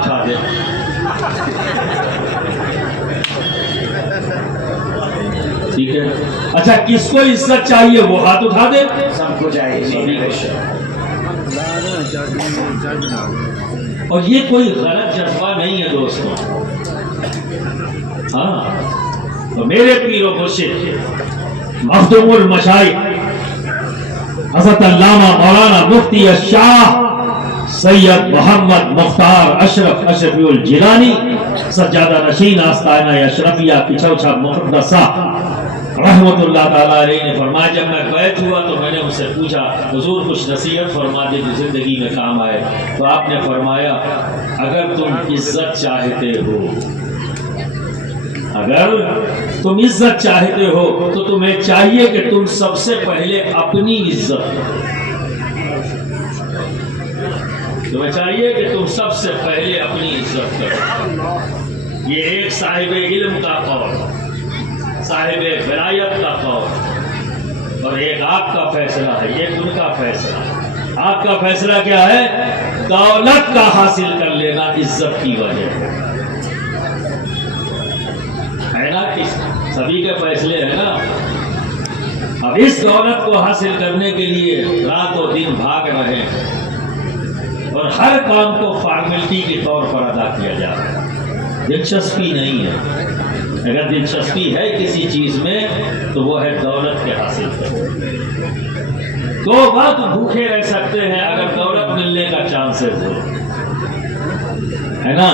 اٹھا دے. ٹھیک ہے. اچھا کس کو عزت چاہیے وہ ہاتھ اٹھا دے. سب کو چاہیے. اور یہ کوئی غلط جذبہ نہیں ہے دوستوں. ہاں تو میرے پیر و مرشد مخدوم المشائخ حضرت علامہ مولانا مفتی الشاہ سید محمد مختار اشرف اشرفی الجیلانی سجادہ نشین آستانہ اشرفیہ پچھوچھا مقدسہ رحمت اللہ تعالیٰ علیہ نے فرمایا، جب میں بیت ہوا تو میں نے ان سے پوچھا حضور کچھ نصیحت فرما دے جو زندگی میں کام آئے. تو آپ نے فرمایا اگر تم عزت چاہتے ہو، اگر تم عزت چاہتے ہو تو تمہیں چاہیے کہ تم سب سے پہلے اپنی عزت کرو. تمہیں چاہیے کہ تم سب سے پہلے اپنی عزت کرو. یہ ایک صاحب علم کا قول، صاحب ولایت کا قول، اور ایک آپ کا فیصلہ ہے. یہ ان کا فیصلہ ہے. آپ کا فیصلہ کیا ہے؟ دولت کا حاصل کر لینا عزت کی وجہ ہے نا. سبھی کے فیصلے ہیں نا. اب اس دولت کو حاصل کرنے کے لیے رات و دن بھاگ رہے ہیں اور ہر کام کو فارمیلٹی کے طور پر ادا کیا جا رہا ہے. دلچسپی نہیں ہے. اگر دلچسپی ہے کسی چیز میں تو وہ ہے دولت کے حاصل کرنے. 2 وقت بھوکے رہ سکتے ہیں اگر دولت ملنے کا چانسز ہو، ہے نا.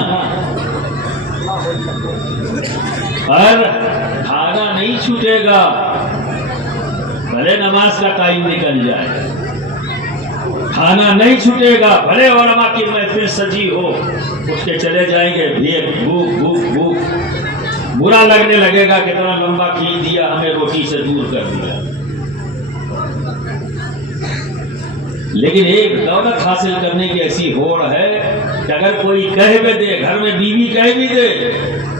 پر کھانا نہیں چھوٹے گا بھلے نماز کا ٹائم نکل جائے. کھانا نہیں چھوٹے گا بھلے علماء کی محفل سجی ہو، اٹھ کے چلے جائیں گے بھیک بھوک بھوک بھوک. برا لگنے لگے گا کتنا لمبا کھینچ دیا، ہمیں روٹی سے دور کر دیا. لیکن ایک دولت حاصل کرنے کی ایسی ہوڑ ہے کہ اگر کوئی کہہ بھی دے، گھر میں بیوی کہہ بھی دے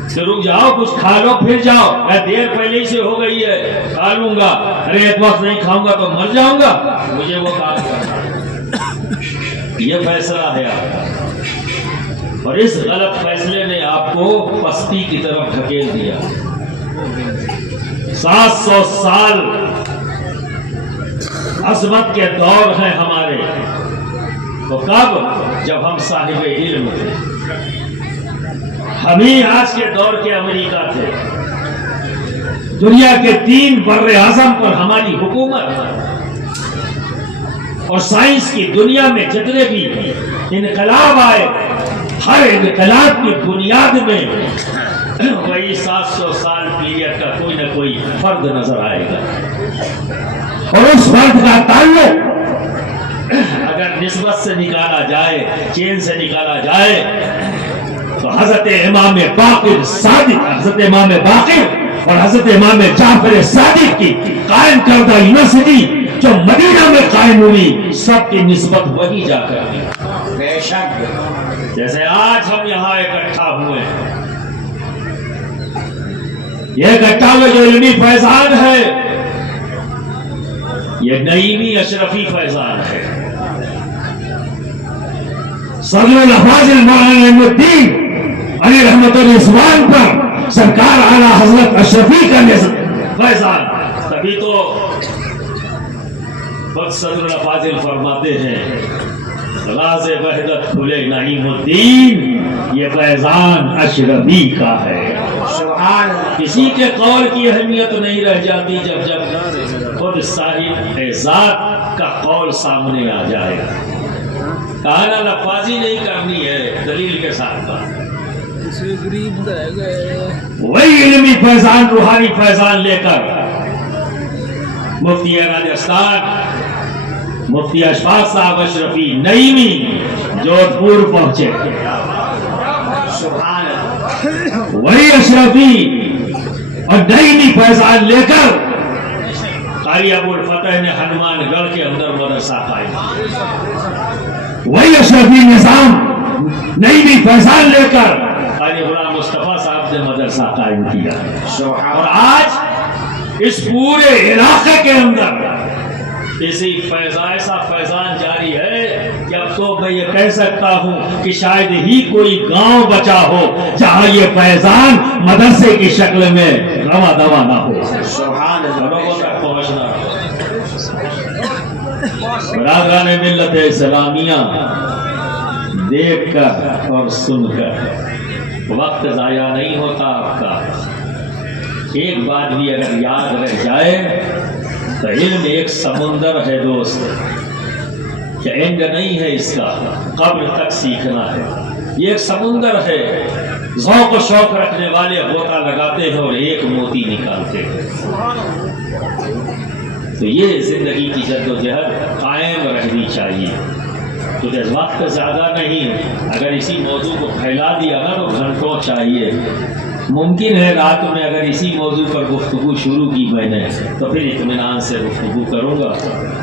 کہ رک جاؤ کچھ کھا لو پھر جاؤ، میں دیر پہلے ہی سے ہو گئی ہے کھا لوں گا، ارے ایک وقت نہیں کھاؤں گا تو مر جاؤں گا، مجھے وہ کام کرنا. یہ فیصلہ ہے آپ کا، اور اس غلط فیصلے نے آپ کو پستی کی طرف دھکیل دیا. 700 سال عظمت کے دور ہیں ہمارے. تو کب؟ جب ہم صاحب علم تھے. ہم ہی آج کے دور کے امریکہ تھے. دنیا کے 3 بر اعظم پر ہماری حکومت ہے، اور سائنس کی دنیا میں جتنے بھی انقلاب آئے، ہر انقلاب کی بنیاد میں وہی 700 سال پیریڈ کا کوئی نہ کوئی فرد نظر آئے گا. اور اس فرد کا تعلق اگر نسبت سے نکالا جائے، چین سے نکالا جائے، تو حضرت امام باقر صادق، حضرت امام باقر اور حضرت امام جعفر صادق کی قائم کردہ یونیورسٹی جو مدینہ میں قائم ہوئی، سب کی نسبت وہی جا کر دی. بے شک جیسے آج ہم یہاں اکٹھا ہوئے ہیں، یہ اکٹھا ہوئے جو علمی فیضان ہے، یہ نعیمی اشرفی فیضان ہے. صدر الافاضل مولانا نعیم الدین علی رحمت الرضوان پر سرکار اعلیٰ حضرت اشرفی کا فیضان. تبھی تو خود صدر الافاضل فرماتے ہیں راز وحدت کھلے نعیم الدین، یہ فیضان اشرفی کا ہے. کسی کے قول کی اہمیت نہیں رہ جاتی جب خود صاحب ذات کا قول سامنے آ جائے. کہنا لفاظی نہیں کرنی ہے، دلیل کے ساتھ بات. وہی علمی فیضان، روحانی فیضان لے کر مفتی راجستھان مفتی اشفاق صاحب اشرفی نعیمی جودھ پور پہنچے. وہی اشرفی اور نعیمی فیضان لے کر قاری ابو الفتح نے ہنومان گڑھ کے اندر مدرسہ قائم. وہی اشرفی نظام نعیمی فیضان لے کر قاری غلام مصطفیٰ صاحب نے مدرسہ قائم کیا. اور آج اس پورے علاقے کے اندر اسی ایسا فیضان جاری ہے کہ اب تو میں یہ کہہ سکتا ہوں کہ شاید ہی کوئی گاؤں بچا ہو جہاں یہ فیضان مدرسے کی شکل میں رواں دوا نہ ہو. سبحان اللہ. لوگوں تک پہنچنا. برادران ملت اسلامیہ، دیکھ کر اور سن کر وقت ضائع نہیں ہوتا آپ کا. ایک بات بھی اگر یاد رہ جائے تو علم ایک سمندر ہے دوست، کہ اینڈ نہیں ہے اس کا، قبر تک سیکھنا ہے. یہ ایک سمندر ہے، ذوق و شوق رکھنے والے غوطہ لگاتے ہیں اور ایک موتی نکالتے ہیں. تو یہ زندگی کی جدوجہد قائم رہنی چاہیے. تو وقت زیادہ نہیں، اگر اسی موضوع کو پھیلا دیا نا تو گھنٹوں چاہیے. ممکن ہے رات میں اگر اسی موضوع پر گفتگو شروع کی میں نے تو پھر اطمینان سے گفتگو کروں گا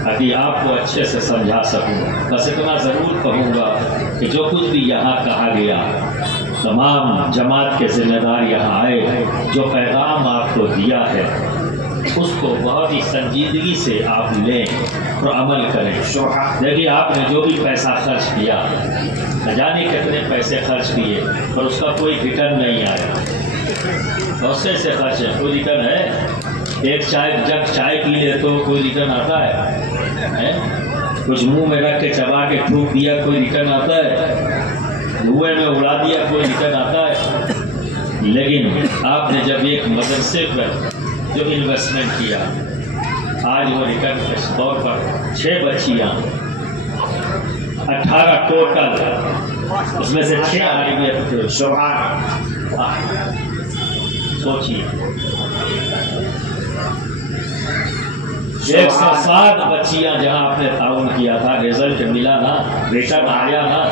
تاکہ آپ کو اچھے سے سمجھا سکوں. بس اتنا ضرور کہوں گا کہ جو کچھ بھی یہاں کہا گیا، تمام جماعت کے ذمہ دار یہاں آئے، جو پیغام آپ کو دیا ہے اس کو بہت ہی سنجیدگی سے آپ لیں اور عمل کریں. دیکھیے آپ نے جو بھی پیسہ خرچ کیا، نہ جانے کتنے پیسے خرچ کیے اور اس کا کوئی ریٹرن نہیں آیا. بہت سے خرچ ہے، کوئی ریٹرن ہے؟ ایک جگ چائے پی لے تو کوئی ریٹرن آتا ہے؟ کچھ منہ میں رکھ کے چبا کے تھوک دیا کوئی ریٹرن آتا ہے؟ دھوئے میں اڑا دیا کوئی ریٹرن آتا ہے؟ لیکن آپ نے جب ایک مدرسے پر جو انویسٹمنٹ کیا، آج وہ ریٹرن کے طور پر 6 بچیاں، 18 ٹوٹل، اس میں سے 6 عالمیت. سوچیے 107 بچیاں جہاں آپ نے تعاون کیا تھا، رزلٹ ملا نا، ریٹرن آیا نا.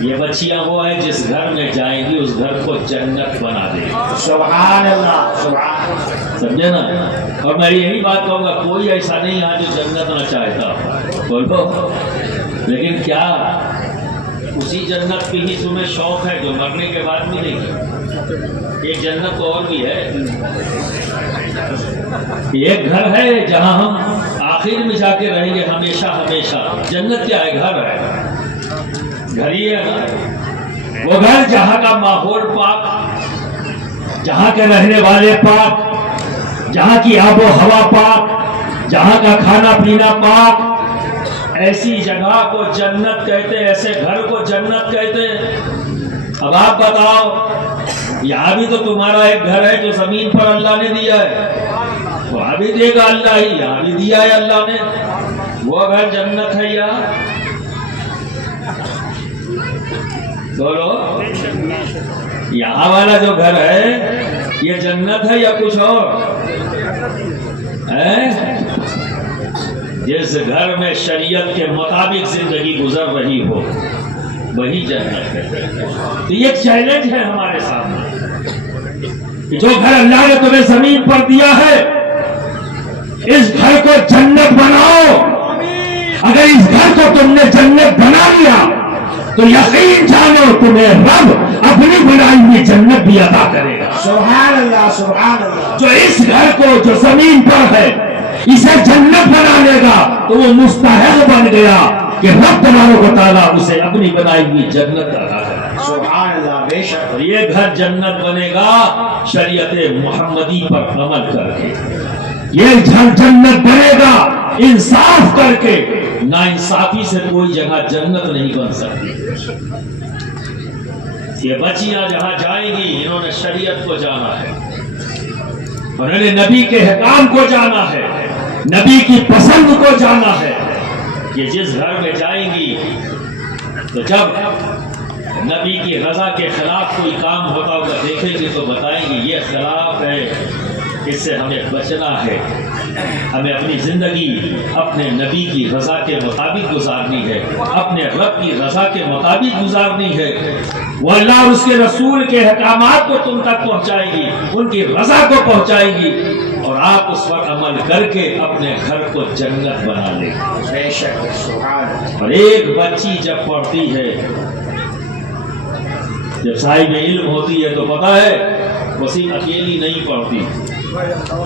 یہ بچیاں وہ ہیں جس گھر میں جائیں گی اس گھر کو جنت بنا دے گی. سبحان اللہ. سبحان. سمجھے نا؟ اور میں یہی بات کہوں گا، کوئی ایسا نہیں ہے جو جنت نہ چاہتا بولو. لیکن کیا اسی جنت کی ہی تمہیں شوق ہے جو مرنے کے بعد ملے گی؟ ایک جنت تو اور بھی ہے. ایک گھر ہے جہاں ہم آخر میں جا کے رہیں گے ہمیشہ ہمیشہ. جنت کیا ہے؟ گھر ہے. گھر ہی ہے نا وہ گھر جہاں کا ماحول پاک، جہاں کے رہنے والے پاک، جہاں کی آب و ہوا پاک، جہاں کا کھانا پینا پاک. ایسی جگہ کو جنت کہتے، ایسے گھر کو جنت کہتے. اب آپ بتاؤ، یہاں بھی تو تمہارا ایک گھر ہے جو زمین پر اللہ نے دیا ہے، وہاں بھی دے گا اللہ ہی، یہاں بھی دیا ہے اللہ نے. وہ گھر جنت ہے یا بولو؟ یہاں والا جو گھر ہے یہ جنت ہے یا کچھ اور ہے؟ جس گھر میں شریعت کے مطابق زندگی گزر رہی ہو وہی جنت ہے. تو یہ ایک چیلنج ہے ہمارے سامنے کہ جو گھر اللہ نے تمہیں زمین پر دیا ہے اس گھر کو جنت بناؤ. اگر اس گھر کو تم نے جنت بنا لیا تو یقین جانو تمہیں رب اپنی بنائی ہوئی جنت بھی عطا کرے گا. سبحان اللہ. سبحان اللہ. جو اس گھر کو جو زمین پر ہے اسے جنت بنا لے گا تو وہ مستحق بن گیا کہ رب تبارک و تعالیٰ اسے اپنی بنائی ہوئی جنت عطا کرے گا. سبحان اللہ. بے شک. اور یہ گھر جنت بنے گا شریعت محمدی پر عمل کر کے. یہ گھر جنت بنے گا انصاف کر کے. نا انصافی سے کوئی جگہ جنت نہیں بن سکتی. یہ بچیاں جہاں جائیں گی انہوں نے شریعت کو جانا ہے، انہوں نے نبی کے حکام کو جانا ہے، نبی کی پسند کو جانا ہے. یہ جس گھر میں جائیں گی تو جب نبی کی رضا کے خلاف کوئی کام ہوتا ہوا دیکھیں گے تو بتائیں گے یہ خلاف ہے، اس سے ہمیں بچنا ہے. ہمیں اپنی زندگی اپنے نبی کی رضا کے مطابق گزارنی ہے، اپنے رب کی رضا کے مطابق گزارنی ہے. وہ اللہ اور اس کے رسول کے احکامات کو تم تک پہنچائے گی، ان کی رضا کو پہنچائے گی اور آپ اس پر عمل کر کے اپنے گھر کو جنت بنا لیں. بے شک. سبحان. اور ایک بچی جب پڑھتی ہے، جب صاحب علم ہوتی ہے تو پتہ ہے وہ صرف اکیلی نہیں پڑھتی،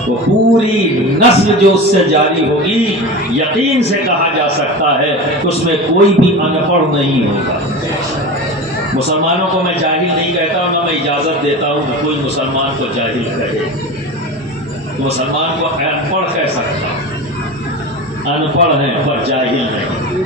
وہ پوری نسل جو اس سے جاری ہوگی، یقین سے کہا جا سکتا ہے کہ اس میں کوئی بھی ان پڑھ نہیں ہوگا۔ مسلمانوں کو میں جاہل نہیں کہتا ہوں، نہ میں اجازت دیتا ہوں کہ کوئی مسلمان کو جاہل کہے۔ مسلمان کو ان پڑھ کہہ سکتا، ان پڑھ ہیں پر جاہل نہیں۔